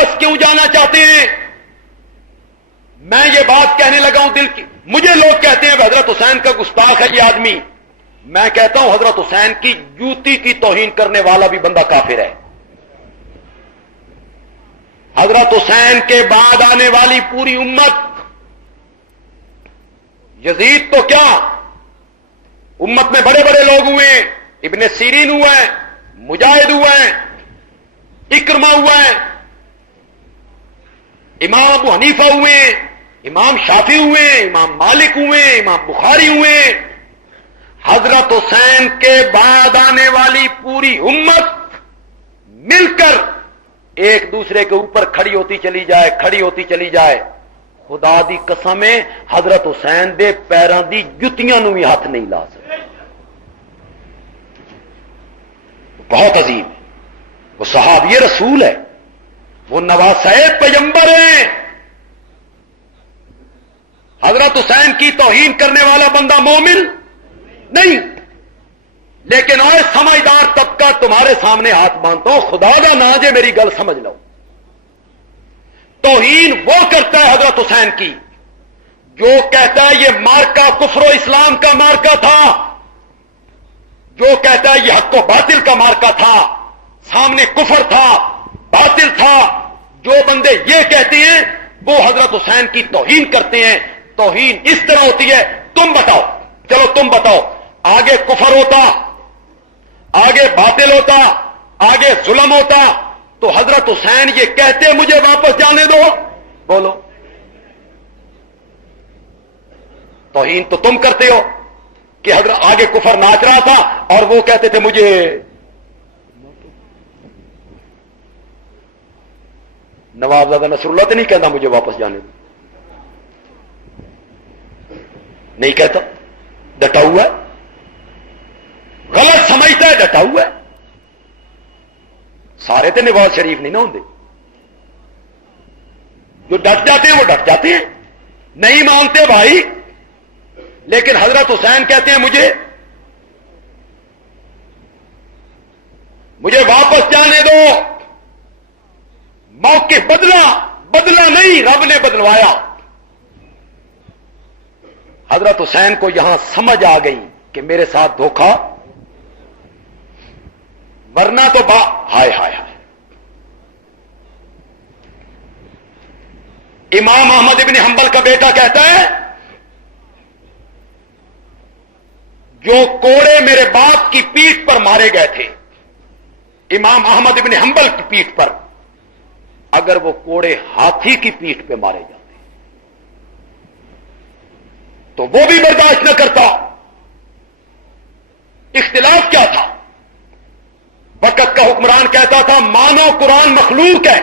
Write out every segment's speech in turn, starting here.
واپس کیوں جانا چاہتے ہیں؟ میں یہ بات کہنے لگا ہوں دل کی. مجھے لوگ کہتے ہیں حضرت حسین کا گستاخ ہے یہ آدمی. میں کہتا ہوں حضرت حسین کی جوتی کی توہین کرنے والا بھی بندہ کافر ہے. حضرت حسین کے بعد آنے والی پوری امت، یزید تو کیا، امت میں بڑے بڑے لوگ ہوئے ہیں. ابن سیرین ہوا ہے، مجاہد ہوا ہے، اکرمہ ہوا ہے، امام ابو حنیفہ ہوئے ہیں، امام شافعی ہوئے ہیں، امام مالک ہوئے ہیں، امام بخاری ہوئے ہیں. حضرت حسین کے بعد آنے والی پوری امت مل کر ایک دوسرے کے اوپر کھڑی ہوتی چلی جائے، کھڑی ہوتی چلی جائے. خدا دی قسم ہے حضرت حسین دے پیراں دی جتیاں نو بھی ہاتھ نہیں لا سکتے. بہت عظیم ہے. وہ صحابی رسول ہے، وہ نواسہ پیغمبر ہیں. حضرت حسین کی توہین کرنے والا بندہ مومن نہیں. لیکن اور سمجھدار طبقہ تمہارے سامنے ہاتھ باندھتا ہوں، خدا کا نا جے میری گل سمجھ لو. توہین وہ کرتا ہے حضرت حسین کی جو کہتا ہے یہ مارکا کفر و اسلام کا مارکا تھا، جو کہتا ہے یہ حق و باطل کا مارکا تھا، سامنے کفر تھا، باطل تھا. جو بندے یہ کہتے ہیں وہ حضرت حسین کی توہین کرتے ہیں. توہین اس طرح ہوتی ہے، تم بتاؤ، چلو تم بتاؤ، آگے کفر ہوتا، آگے باطل ہوتا، آگے ظلم ہوتا تو حضرت حسین یہ کہتے مجھے واپس جانے دو؟ بولو. توہین تو تم کرتے ہو کہ حضرت آگے کفر ناچ رہا تھا اور وہ کہتے تھے مجھے. نوابزادہ نصر اللہ تو نہیں کہتا مجھے واپس جانے دو، نہیں کہتا، ڈٹا ہوا ہے، غلط سمجھتا ہے، ڈٹا ہوا ہے. سارے تو نواز شریف نہیں نہ ہوتے، جو ڈٹ جاتے ہیں وہ ڈٹ جاتے ہیں، نہیں مانتے بھائی. لیکن حضرت حسین کہتے ہیں مجھے واپس جانے دو. موقف بدلا نہیں، رب نے بدلوایا. حضرت حسین کو یہاں سمجھ آ گئی کہ میرے ساتھ دھوکہ، ورنہ تو ہائے ہائے ہائے. امام احمد ابن حنبل کا بیٹا کہتا ہے جو کوڑے میرے باپ کی پیٹھ پر مارے گئے تھے، امام احمد ابن حنبل کی پیٹھ پر، اگر وہ کوڑے ہاتھی کی پیٹھ پہ مارے جاتے تو وہ بھی برداشت نہ کرتا. اختلاف کیا تھا؟ وقت کا حکمران کہتا تھا مانو قرآن مخلوق ہے.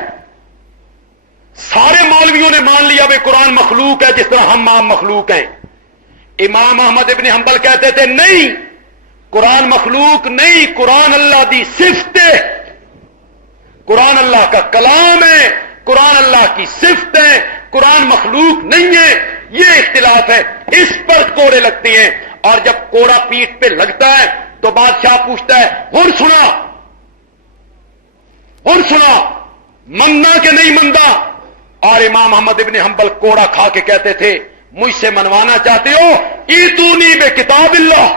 سارے مولویوں نے مان لیا بھائی قرآن مخلوق ہے جس طرح ہم عام مخلوق ہیں. امام احمد ابن حنبل کہتے تھے نہیں، قرآن مخلوق نہیں، قرآن اللہ دی صفت ہے، قرآن اللہ کا کلام ہے، قرآن اللہ کی صفت ہے، قرآن مخلوق نہیں ہے. یہ اختلاف ہے، اس پر کوڑے لگتے ہیں. اور جب کوڑا پیٹھ پہ لگتا ہے تو بادشاہ پوچھتا ہے ہن سنا مننا کہ نہیں مندا. اور امام احمد ابن حنبل کوڑا کھا کے کہتے تھے مجھ سے منوانا چاہتے ہو، ایتونی بے کتاب اللہ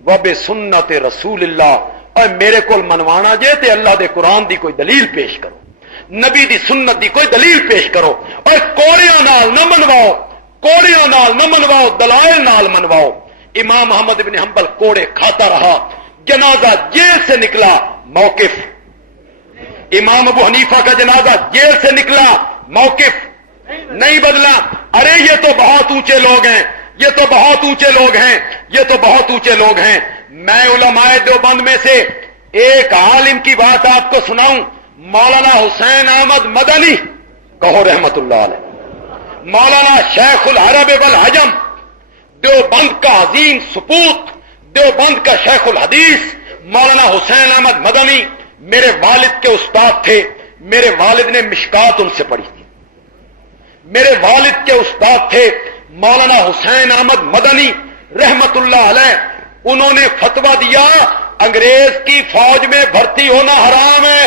و بے سنت رسول اللہ. اور میرے کو منوانا جے تے اللہ دے قرآن دی کوئی دلیل پیش کرو، نبی دی سنت دی کوئی دلیل پیش کرو. اور کوڑیاں نال نہ منواؤ، کوڑیاں نال نہ منواؤ، دلائل نال منواؤ. امام احمد ابن حنبل کوڑے کھاتا رہا. جنازہ جیل سے نکلا، موقف. امام ابو حنیفہ کا جنازہ جیل سے نکلا، موقف نہیں بدلا. ارے یہ تو بہت اونچے لوگ ہیں، یہ تو بہت اونچے لوگ ہیں، یہ تو بہت اونچے لوگ ہیں. میں علماء دیوبند میں سے ایک عالم کی بات آپ کو سناؤں، مولانا حسین احمد مدنی، کہو رحمت اللہ علیہ. مولانا شیخ العرب والعجم، دیوبند کا عظیم سپوت، دیوبند کا شیخ الحدیث مولانا حسین احمد مدنی میرے والد کے استاد تھے. میرے والد نے مشکات ان سے پڑھی تھی. میرے والد کے استاد تھے مولانا حسین احمد مدنی رحمت اللہ علیہ. انہوں نے فتویٰ دیا انگریز کی فوج میں بھرتی ہونا حرام ہے.